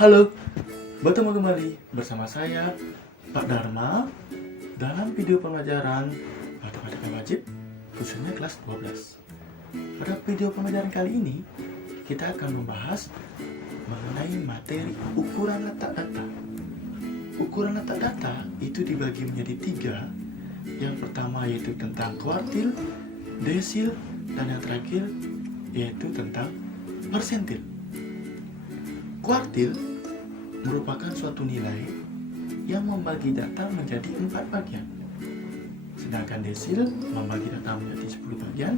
Halo, bertemu kembali bersama saya, Pak Dharma, dalam video pembelajaran matematika wajib, khususnya kelas 12. Pada video pembelajaran kali ini, kita akan membahas mengenai materi ukuran letak data. Ukuran letak data itu dibagi menjadi 3. Yang pertama yaitu tentang kuartil, desil, dan yang terakhir yaitu tentang persentil. Kuartil merupakan suatu nilai yang membagi data menjadi 4 bagian. Sedangkan desil membagi data menjadi 10 bagian,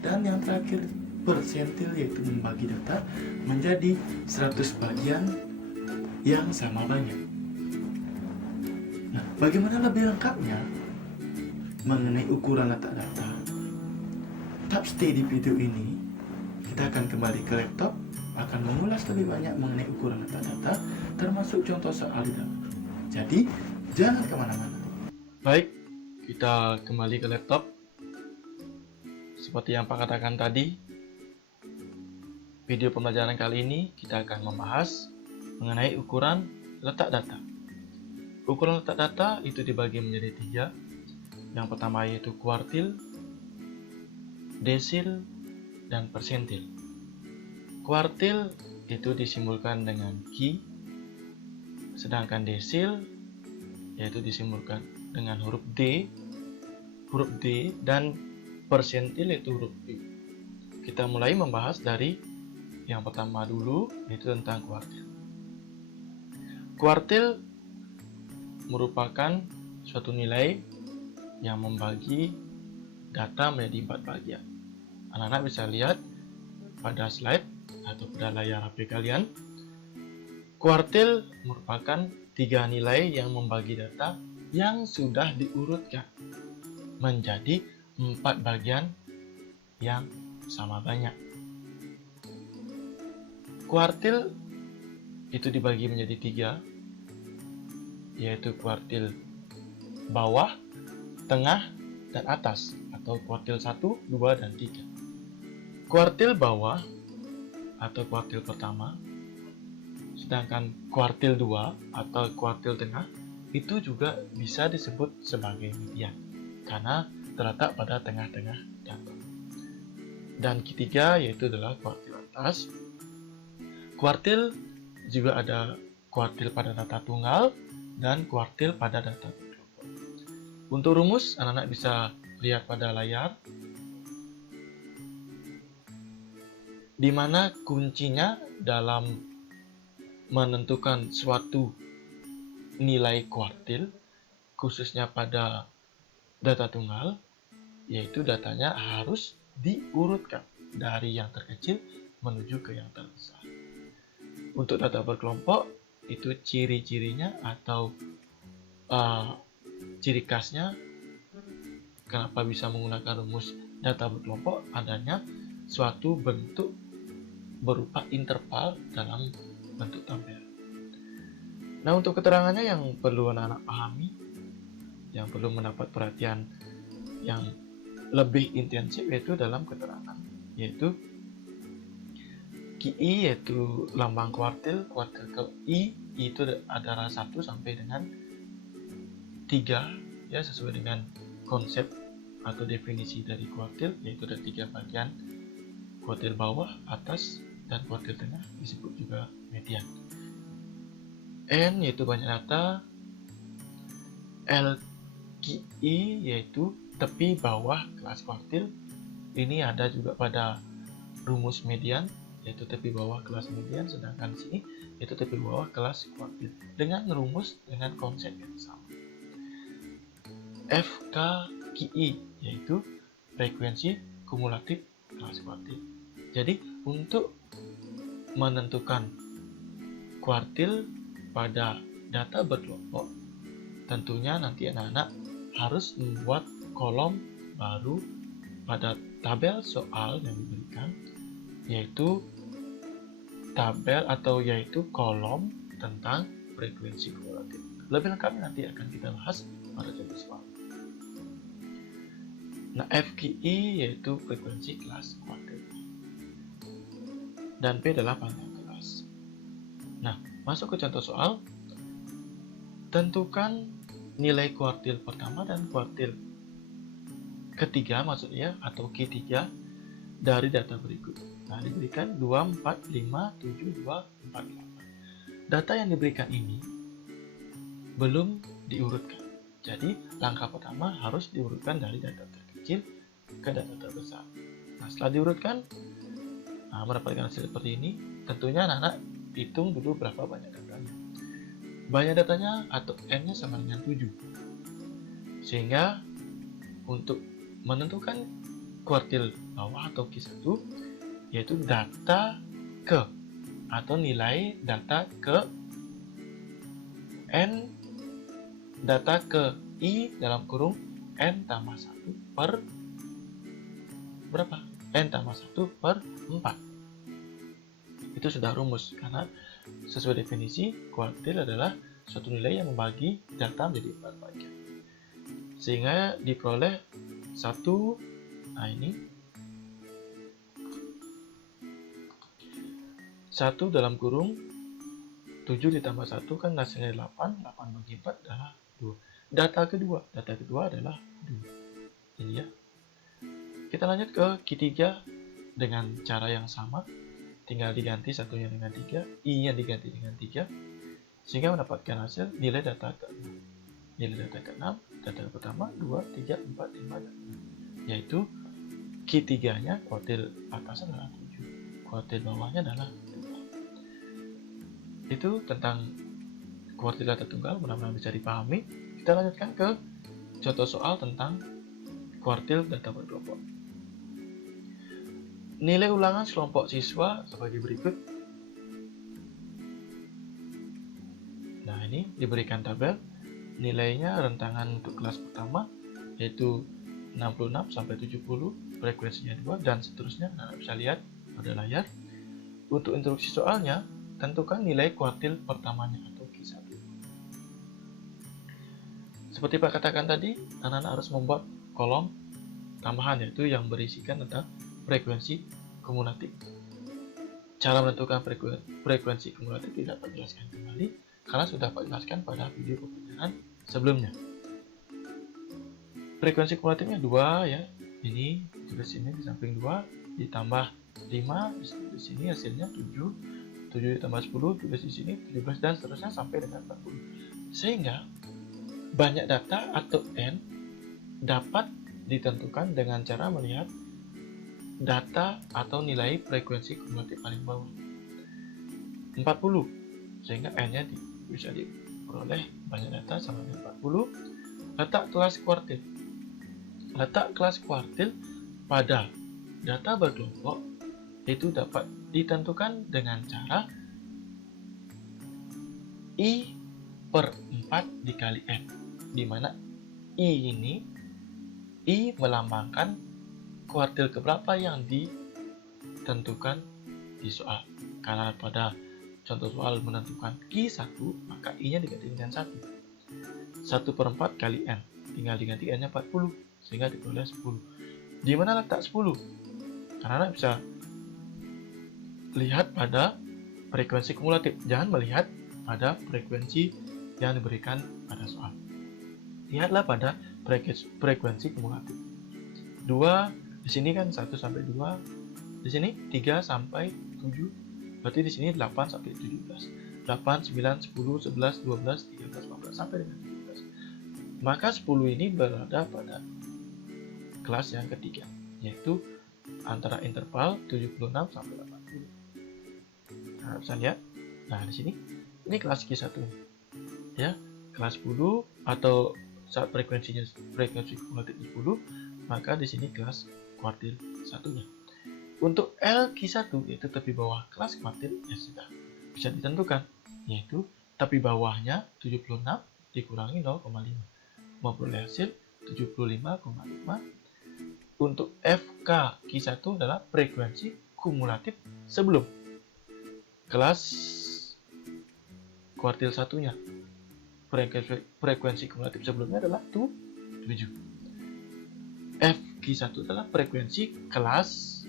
dan yang terakhir persentil yaitu membagi data menjadi 100 bagian yang sama banyak. Nah, bagaimana lebih lengkapnya mengenai ukuran letak data? Tetap stay di video ini. Kita akan kembali ke laptop, akan mengulas lebih banyak mengenai ukuran letak data, termasuk contoh soal di dalam. Jadi, jangan kemana-mana. Baik, kita kembali ke laptop. Seperti yang Pak katakan tadi, video pembelajaran kali ini kita akan membahas mengenai ukuran letak data. Ukuran letak data itu dibagi menjadi 3. Yang pertama yaitu kuartil, desil, dan persentil. Kuartil itu disimbolkan dengan Q, sedangkan desil yaitu disimbolkan dengan huruf D, dan persentil yaitu huruf P. Kita mulai membahas dari yang pertama dulu, yaitu tentang kuartil. Kuartil merupakan suatu nilai yang membagi data menjadi 4 bagian. Anak-anak bisa lihat pada slide atau pada layar HP kalian. Kuartil merupakan 3 nilai yang membagi data yang sudah diurutkan menjadi 4 bagian yang sama banyak. Kuartil itu dibagi menjadi 3, yaitu kuartil bawah, tengah, dan atas, atau kuartil 1, 2, dan 3. Kuartil bawah atau kuartil pertama, sedangkan kuartil 2 atau kuartil tengah itu juga bisa disebut sebagai median karena terletak pada tengah-tengah data. Dan ketiga yaitu adalah kuartil atas. Kuartil juga ada kuartil pada data tunggal dan kuartil pada data berkelompok. Untuk rumus, anak-anak bisa lihat pada layar, di mana kuncinya dalam menentukan suatu nilai kuartil, khususnya pada data tunggal, yaitu datanya harus diurutkan dari yang terkecil menuju ke yang terbesar. Untuk data berkelompok, itu ciri-cirinya atau ciri khasnya kenapa bisa menggunakan rumus data berkelompok, adanya suatu bentuk berupa interval dalam bentuk tabel. Nah, untuk keterangannya yang perlu anak-anak pahami, yang perlu mendapat perhatian yang lebih intensif yaitu dalam keterangan, yaitu QI yaitu lambang kuartil ke I itu adalah 1 sampai dengan 3, ya, sesuai dengan konsep atau definisi dari kuartil, yaitu ada 3 bagian, kuartil bawah, atas, dan kuartil tengah, disebut juga median. N yaitu banyak data, LQI yaitu tepi bawah kelas kuartil. Ini ada juga pada rumus median, yaitu tepi bawah kelas median, sedangkan sini yaitu tepi bawah kelas kuartil dengan rumus dengan konsep yang sama. FKQI yaitu frekuensi kumulatif kelas kuartil. Jadi untuk menentukan kuartil pada data berkelompok, tentunya nanti anak-anak harus membuat kolom baru pada tabel soal yang diberikan, yaitu tabel atau yaitu kolom tentang frekuensi kumulatif. Lebih lengkapnya nanti akan kita bahas pada contoh soal. Nah, FQI yaitu frekuensi kelas kuartil dan P adalah panjang kelas. Nah, Masuk ke contoh soal. Tentukan nilai kuartil pertama dan kuartil ketiga maksudnya atau Q3 dari data berikut. Nah, diberikan 2, 4, 5, 7, 2, 4, 8. Data yang diberikan ini belum diurutkan. Jadi, langkah pertama harus diurutkan dari data terkecil ke data terbesar. Nah, setelah diurutkan, mendapatkan hasil seperti ini, tentunya anak-anak hitung dulu berapa banyak datanya. Banyak datanya atau N-nya sama dengan 7. Sehingga untuk menentukan kuartil bawah atau Q1, yaitu data ke atau nilai data ke N data ke I dalam kurung N tambah 1 per berapa? N tambah 1 per 4. Itu sudah rumus, karena sesuai definisi, kuartil adalah suatu nilai yang membagi data menjadi 4 bagian. Sehingga diperoleh 1, nah ini 1 dalam kurung 7 ditambah 1 kan hasilnya 8, 8 bagi 4 adalah 2. Data kedua adalah 2. Ini ya. Kita lanjut ke Q3 dengan cara yang sama. Tinggal diganti satunya dengan 3, I-nya diganti dengan 3, sehingga mendapatkan hasil nilai data ke-6. Nilai data ke-6, data pertama 2, 3, 4, 5, dan 6. Yaitu Q3-nya kuartil atas adalah 7, kuartil bawahnya adalah 2. Itu tentang kuartil data tunggal, mudah-mudahan bisa dipahami. Kita lanjutkan ke contoh soal tentang kuartil data berkelompok. Nilai ulangan sekelompok siswa sebagai berikut. Nah, ini diberikan tabel. Nilainya rentangan untuk kelas pertama yaitu 66 sampai 70, frekuensinya 2 dan seterusnya. Nah, bisa lihat pada layar. Untuk instruksi soalnya, tentukan nilai kuartil pertamanya atau Q1. Seperti Pak katakan tadi, anak-anak harus membuat kolom tambahan yaitu yang berisikan tentang frekuensi kumulatif. Cara menentukan frekuensi kumulatif tidak Pak jelaskan kembali karena sudah Pak jelaskan pada video pembelajaran sebelumnya. Frekuensi kumulatifnya 2 ya. Ini tulis sini di samping 2 ditambah 5 di sini hasilnya 7. 7 ditambah 10 tulis di sini 17 dan seterusnya sampai dengan 40. Sehingga banyak data atau N dapat ditentukan dengan cara melihat data atau nilai frekuensi kumulatif paling bawah 40, sehingga N-nya bisa diperoleh banyak data sama dengan 40. Letak kelas kuartil. Letak kelas kuartil pada data berkelompok itu dapat ditentukan dengan cara I per 4 dikali N, di mana I melambangkan kuartil keberapa yang ditentukan di soal. Karena pada contoh soal menentukan Q1, maka I-nya diganti dengan 1. 1 per 4 kali N. Tinggal diganti N-nya 40, sehingga diperoleh 10. Di mana letak 10? Karena bisa lihat pada frekuensi kumulatif. Jangan melihat pada frekuensi yang diberikan pada soal. Lihatlah pada frekuensi kumulatif. 2 di sini kan 1 sampai 2, di sini 3 sampai 7, berarti di sini 8 sampai 17, 8, 9, 10, 11, 12, 13, 14 sampai dengan 17. Maka 10 ini berada pada kelas yang ketiga, yaitu antara interval 76 sampai 80. Nah, bisa lihat. Nah, di sini ini kelas Q1. Ya, kelas 10 atau saat frekuensi kumulatif 10, maka di sini kelas kuartil satunya. Untuk LQ1 yaitu tepi bawah kelas kuartil ya sudah bisa ditentukan, yaitu tepi bawahnya 76 dikurangi 0,5 memperoleh hasil 75,5. Untuk FK Q1 adalah frekuensi kumulatif sebelum kelas kuartil satunya. Frekuensi kumulatif sebelumnya adalah 7. FQ1 adalah frekuensi kelas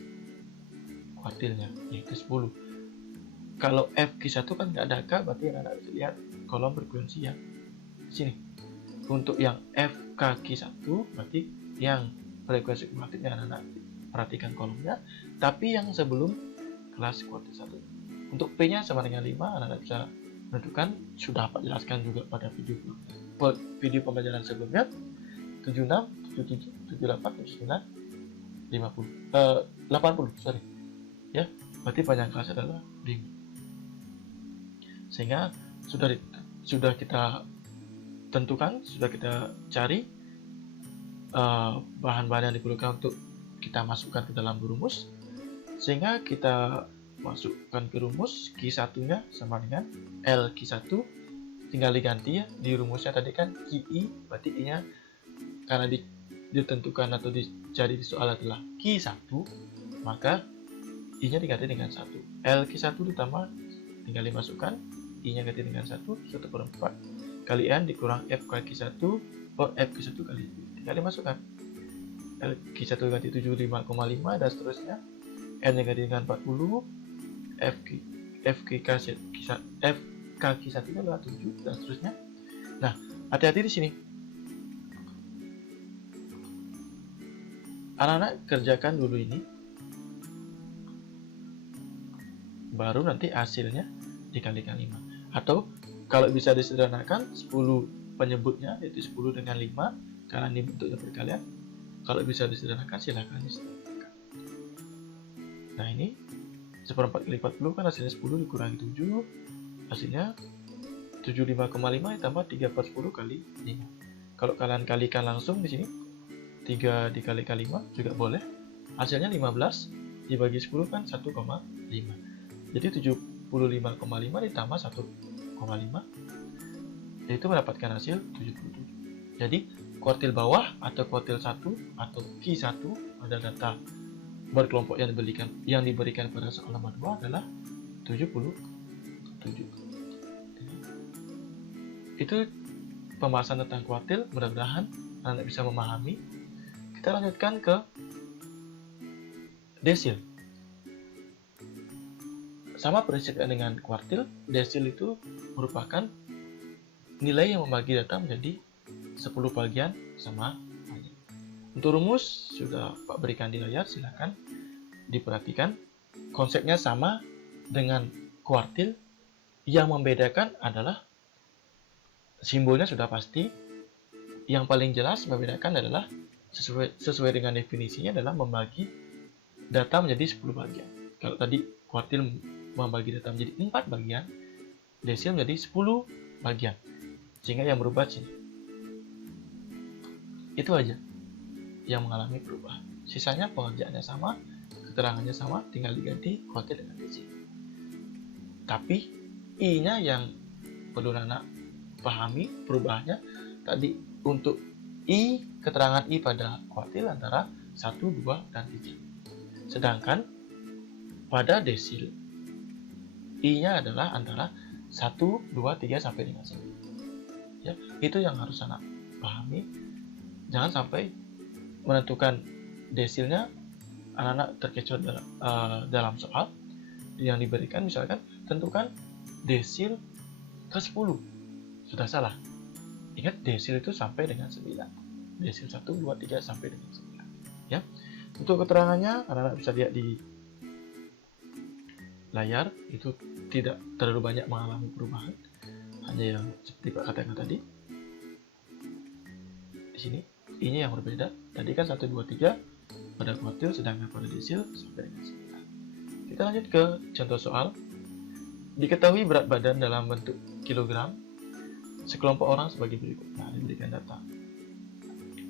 kuartilnya, yaitu 10. Kalau FQ1 kan nggak ada K, berarti anak-anak bisa lihat kolom frekuensi yang di sini. Untuk yang FKQ1 berarti yang frekuensi kumulatif yang anak-anak perhatikan kolomnya, tapi yang sebelum kelas kuartil 1. Untuk P-nya sama dengan 5, anak-anak bisa menentukan, sudah Pak jelaskan juga pada video pembelajaran sebelumnya, 76, 77, 78, 79, 80, sorry. Ya, berarti panjang kelas adalah 5. Sehingga sudah kita tentukan, sudah kita cari bahan-bahan yang diperlukan untuk kita masukkan ke dalam rumus, sehingga kita masukkan ke rumus Q1-nya sama dengan LQ1, tinggal diganti ya di rumusnya tadi kan QI, berarti I-nya karena ditentukan atau dicari di soal adalah Q1, maka I-nya diganti dengan 1. LQ1 ditambah, tinggal dimasukkan, I-nya ganti dengan 1 per 4 kali N dikurang FQ1 per FQ1 kali I. Tinggal dimasukkan. LQ1 ganti 75,5 dan seterusnya. N-nya ganti dengan 40, FKQ1 adalah 7 dan seterusnya. Nah, hati-hati di sini. Anak-anak kerjakan dulu ini, baru nanti hasilnya dikalikan 5. Atau kalau bisa disederhanakan 10 penyebutnya, yaitu 10 dengan 5 karena ini bentuknya perkalian. Kalau bisa disederhanakan silahkan disederhanakan. Nah ini 1/4 kali 40 kan hasilnya 10 dikurangi 7, hasilnya 75,5 ditambah 3/10 kali 5. Kalau kalian kalikan langsung di sini 3 dikalikan 5 juga boleh, hasilnya 15 dibagi 10 kan 1,5. Jadi 75,5 ditambah 1,5 yaitu mendapatkan hasil 77. Jadi kuartil bawah atau kuartil 1 atau Q1 pada data berkelompok yang diberikan pada soal nomor 2 adalah 77. Itu pembahasan tentang kuartil, mudah-mudahan Anda bisa memahami. Kita lanjutkan ke desil. Sama prinsipnya dengan kuartil, desil itu merupakan nilai yang membagi data menjadi 10 bagian sama banyak. Untuk rumus sudah Pak berikan di layar, silakan diperhatikan. Konsepnya sama dengan kuartil, yang membedakan adalah simbolnya sudah pasti. Yang paling jelas membedakan adalah sesuai dengan definisinya adalah membagi data menjadi 10 bagian. Kalau tadi kuartil membagi data menjadi 4 bagian, desil menjadi 10 bagian. Sehingga yang berubah sini. Itu aja yang mengalami perubahan. Sisanya pengerjaannya sama, keterangannya sama, tinggal diganti kuartil dengan desil. Tapi I-nya yang perlu anak pahami perubahannya. Tadi untuk I, keterangan I pada kuartil antara 1, 2, dan 3. Sedangkan pada desil I-nya adalah antara 1, 2, 3 sampai dengan 9. Ya, itu yang harus anak pahami. Jangan sampai menentukan desilnya anak-anak terkecoh dalam soal yang diberikan, misalkan tentukan desil ke 10. Sudah salah. Ingat desil itu sampai dengan 9. Desil 1, 2, 3 sampai dengan 9. Ya. Untuk keterangannya anak-anak bisa lihat di layar, itu tidak terlalu banyak mengalami perubahan, hanya yang seperti Pak katakan tadi. Di sini I-nya yang berbeda. Tadi kan 1, 2, 3 pada kuartil, sedangkan pada desil sampai dengan 9. Kita lanjut ke contoh soal. Diketahui berat badan dalam bentuk kilogram sekelompok orang sebagai berikut. Nah, diberikan data.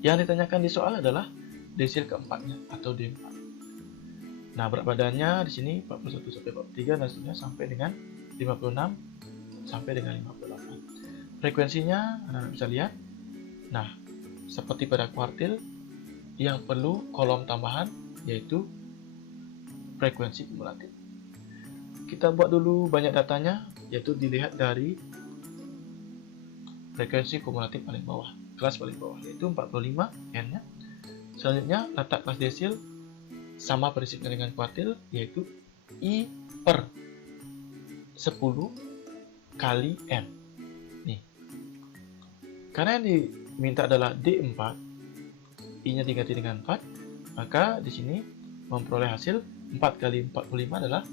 Yang ditanyakan di soal adalah desil keempatnya atau D4. Nah, berat badannya di sini 41 sampai 43 dan seterusnya sampai dengan 56 sampai dengan 58. Frekuensinya Anda bisa lihat. Nah, seperti pada kuartil, yang perlu kolom tambahan yaitu frekuensi kumulatif. Kita buat dulu banyak datanya, yaitu dilihat dari frekuensi kumulatif paling bawah, kelas paling bawah, yaitu 45 N-nya. Selanjutnya, letak kelas desil sama prinsipnya dengan kuartil, yaitu I per 10 kali N. Nih. Karena yang diminta adalah D4, I-nya diganti dengan 4, maka di sini memperoleh hasil 4 kali 45 adalah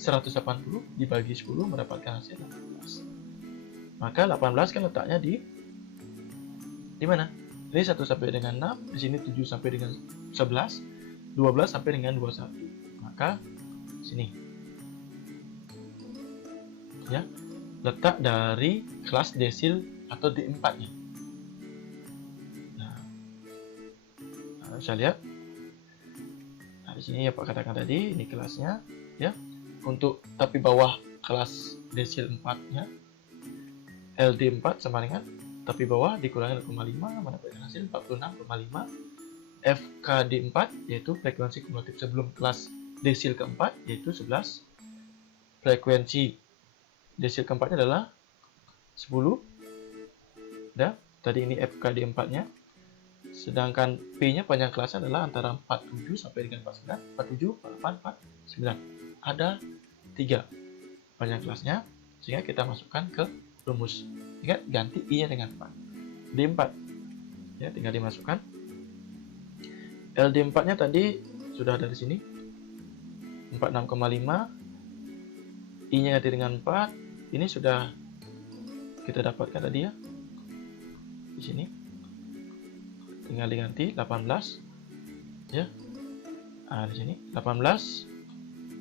180 dibagi 10 mendapatkan hasil 18. Maka 18 kan letaknya di mana? Ini 1 sampai dengan 6, di sini 7 sampai dengan 11, 12 sampai dengan 21. Maka sini. Ya, letak dari kelas desil atau D4-nya. Nah, bisa lihat. Nah, di sini ya Pak katakan tadi, ini kelasnya, ya. Untuk tapi bawah kelas desil 4-nya, LD4 sama dengan tapi bawah dikurangi 0,5 mendapatkan hasil 46,5. FKD4 yaitu frekuensi kumulatif sebelum kelas desil keempat yaitu 11. Frekuensi desil keempatnya adalah 10. Dan tadi ini FKD4-nya. Sedangkan P-nya panjang kelasnya adalah antara 47 sampai dengan 49, 47, 48, 49. Ada 3 panjang kelasnya, sehingga kita masukkan ke rumus. Ingat, ganti I-nya dengan 4. D4. Ya, tinggal dimasukkan. LD4-nya tadi sudah ada di sini. 46,5. I-nya ganti dengan 4. Ini sudah kita dapatkan tadi ya. Di sini. Tinggal diganti 18. Ya. Nah, di sini 18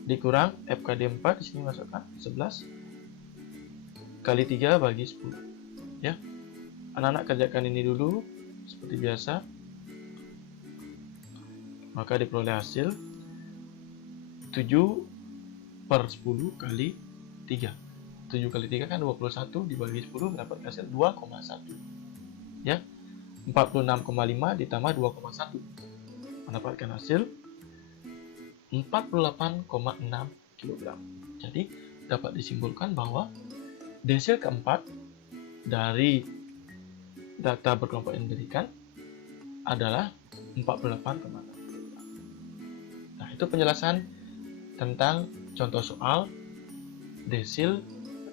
dikurang FKD4, di sini masukkan 11 kali 3 bagi 10. Ya. Anak-anak kerjakan ini dulu seperti biasa. Maka diperoleh hasil 7/10 kali 3. 7 kali 3 kan 21 dibagi 10 mendapat hasil 2,1. Ya. 46,5 ditambah 2,1 mendapatkan hasil 48,6 kg. Jadi dapat disimpulkan bahwa desil keempat dari data berkelompok yang diberikan adalah 48,6 kg. Nah, itu penjelasan tentang contoh soal desil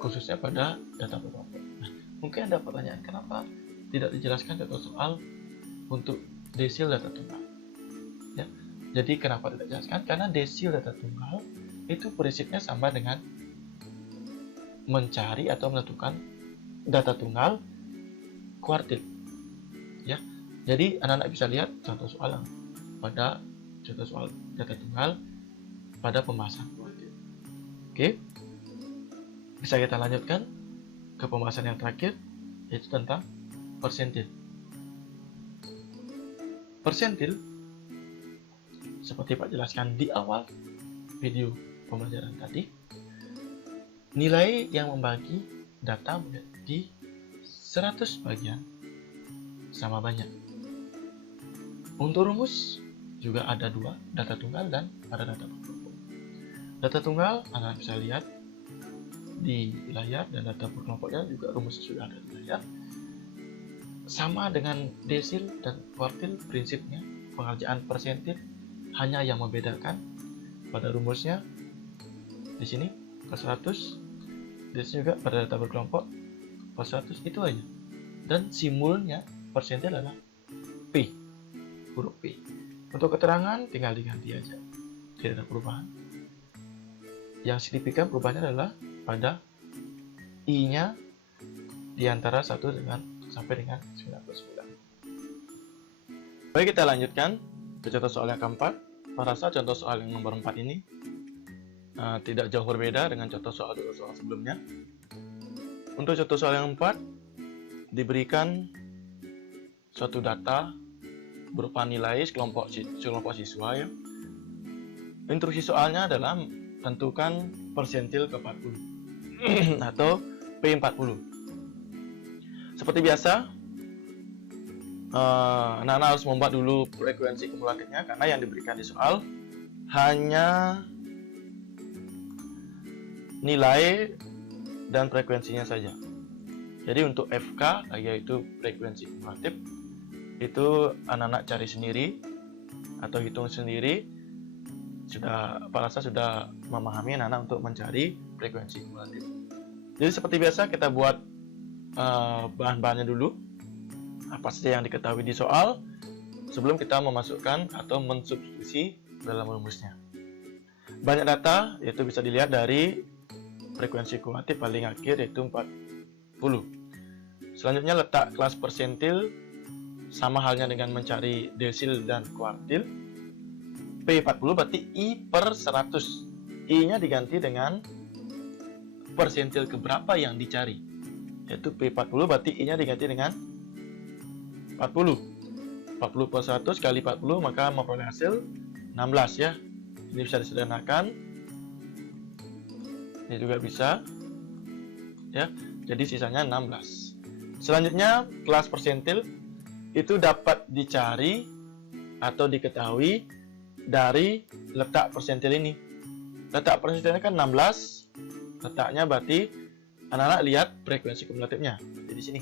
khususnya pada data berkelompok. Nah, mungkin ada pertanyaan, kenapa tidak dijelaskan contoh soal untuk desil data tunggal? Ya, jadi kenapa tidak dijelaskan? Karena desil data tunggal itu prinsipnya sama dengan mencari atau menentukan data tunggal kuartil. Ya, jadi anak-anak bisa lihat contoh soal yang pada contoh soal data tunggal pada pembahasan kuartil. Oke, bisa kita lanjutkan ke pembahasan yang terakhir, yaitu tentang persentil. Persentil, seperti Pak jelaskan di awal video pembelajaran tadi, nilai yang membagi data menjadi 100 bagian sama banyak. Untuk rumus juga ada 2, data tunggal dan pada data berkelompok. Data tunggal Anda bisa lihat di layar, dan data berkelompoknya juga rumusnya sudah ada di layar. Sama dengan desil dan kuartil, prinsipnya pengerjaan persentil, hanya yang membedakan pada rumusnya di sini per 100, desil juga pada data berkelompok per 100, itu aja. Dan simbolnya persentil adalah P, huruf P. Untuk keterangan tinggal diganti aja, tidak ada perubahan. Yang signifikan perubahannya adalah pada I-nya di antara 1 dengan sampai dengan 99. Baik, kita lanjutkan ke contoh soal yang keempat. Saya rasa contoh soal yang nomor 4 ini tidak jauh berbeda dengan contoh soal sebelumnya. Untuk contoh soal yang 4 diberikan suatu data berupa nilai sekelompok siswa ya. Instruksi soalnya adalah tentukan persentil ke-40 atau P40. Seperti biasa, anak-anak harus membuat dulu frekuensi kumulatifnya, karena yang diberikan di soal hanya nilai dan frekuensinya saja. Jadi untuk FK, yaitu frekuensi kumulatif, itu anak-anak cari sendiri atau hitung sendiri. Pak Rasa sudah memahami anak-anak untuk mencari frekuensi kumulatif. Jadi seperti biasa kita buat bahan-bahannya dulu, apa saja yang diketahui di soal sebelum kita memasukkan atau mensubstitusi dalam rumusnya. Banyak data, yaitu bisa dilihat dari frekuensi kumulatif paling akhir, yaitu 40. Selanjutnya letak kelas persentil, sama halnya dengan mencari desil dan kuartil. P40 berarti I per 100. I-nya diganti dengan persentil keberapa yang dicari, yaitu P40 berarti I-nya diganti dengan 40. 40 per 100 kali 40 maka memperoleh hasil 16 ya. Ini bisa disederhanakan. Ini juga bisa ya. Jadi sisanya 16. Selanjutnya kelas persentil itu dapat dicari atau diketahui dari letak persentil ini. Letak persentilnya kan 16. Letaknya berarti anak-anak lihat frekuensi kumulatifnya. Jadi di sini.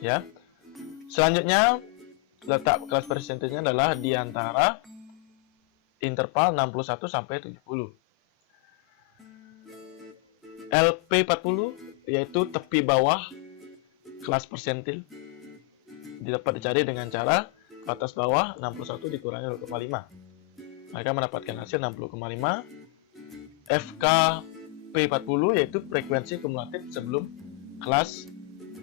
Ya. Selanjutnya letak kelas persentilnya adalah di antara interval 61 sampai 70. LP40 yaitu tepi bawah kelas persentil dapat dicari dengan cara ke atas bawah 61 dikurangi 0,5. Maka mendapatkan hasil 60,5. FKP40 yaitu frekuensi kumulatif sebelum kelas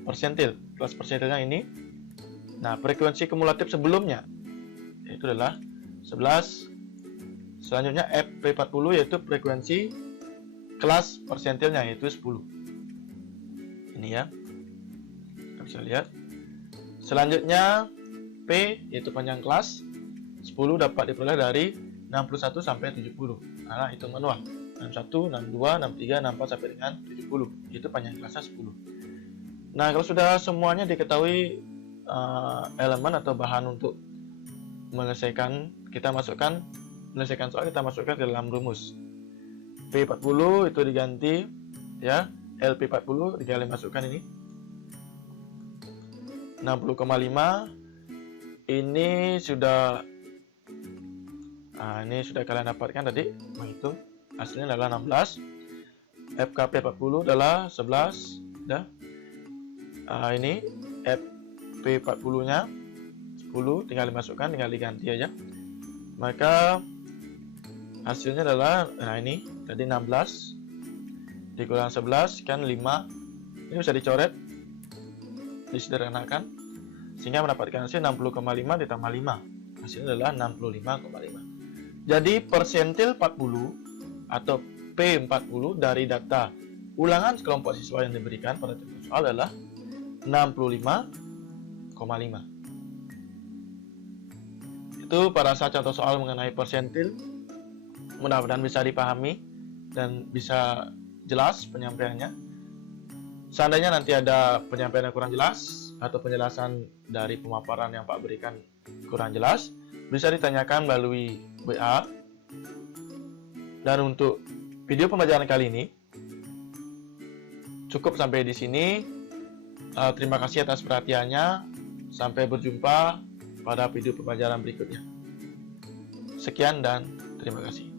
persentil. Kelas persentilnya ini. Nah, frekuensi kumulatif sebelumnya yaitu adalah 11. Selanjutnya FP40 yaitu frekuensi kelas persentilnya yaitu 10. Ini ya. Kita bisa lihat. Selanjutnya P yaitu panjang kelas 10 dapat diperoleh dari 61 sampai 70. Nah, hitung manual. 61, 62, 63, 64 sampai dengan 70. Itu panjang kelasnya 10. Nah, kalau sudah semuanya diketahui elemen atau bahan untuk menyelesaikan, kita masukkan menyelesaikan soal, kita masukkan ke dalam rumus. P40 itu diganti ya, LP40 dikali masukkan ini 60,5. Ini sudah kalian dapatkan tadi, menghitung hasilnya adalah 16. FKP40 adalah 11 dah. Ini FP40 nya 10, tinggal dimasukkan, tinggal diganti aja. Maka hasilnya adalah ini tadi 16 dikurang 11 kan 5. Ini bisa dicoret, disederhanakan sehingga mendapatkan hasil 60,5 ditambah 5. Hasilnya adalah 65,5. Jadi persentil 40 atau P40 dari data ulangan sekelompok siswa yang diberikan pada contoh soal adalah 65,5. Itu pada saat contoh soal mengenai persentil. Mudah-mudahan bisa dipahami dan bisa jelas penyampaiannya. Seandainya nanti ada penyampaian yang kurang jelas atau penjelasan dari pemaparan yang Pak berikan kurang jelas, bisa ditanyakan melalui WA. Dan untuk video pembelajaran kali ini cukup sampai di sini. Terima kasih atas perhatiannya. Sampai berjumpa pada video pembelajaran berikutnya. Sekian dan terima kasih.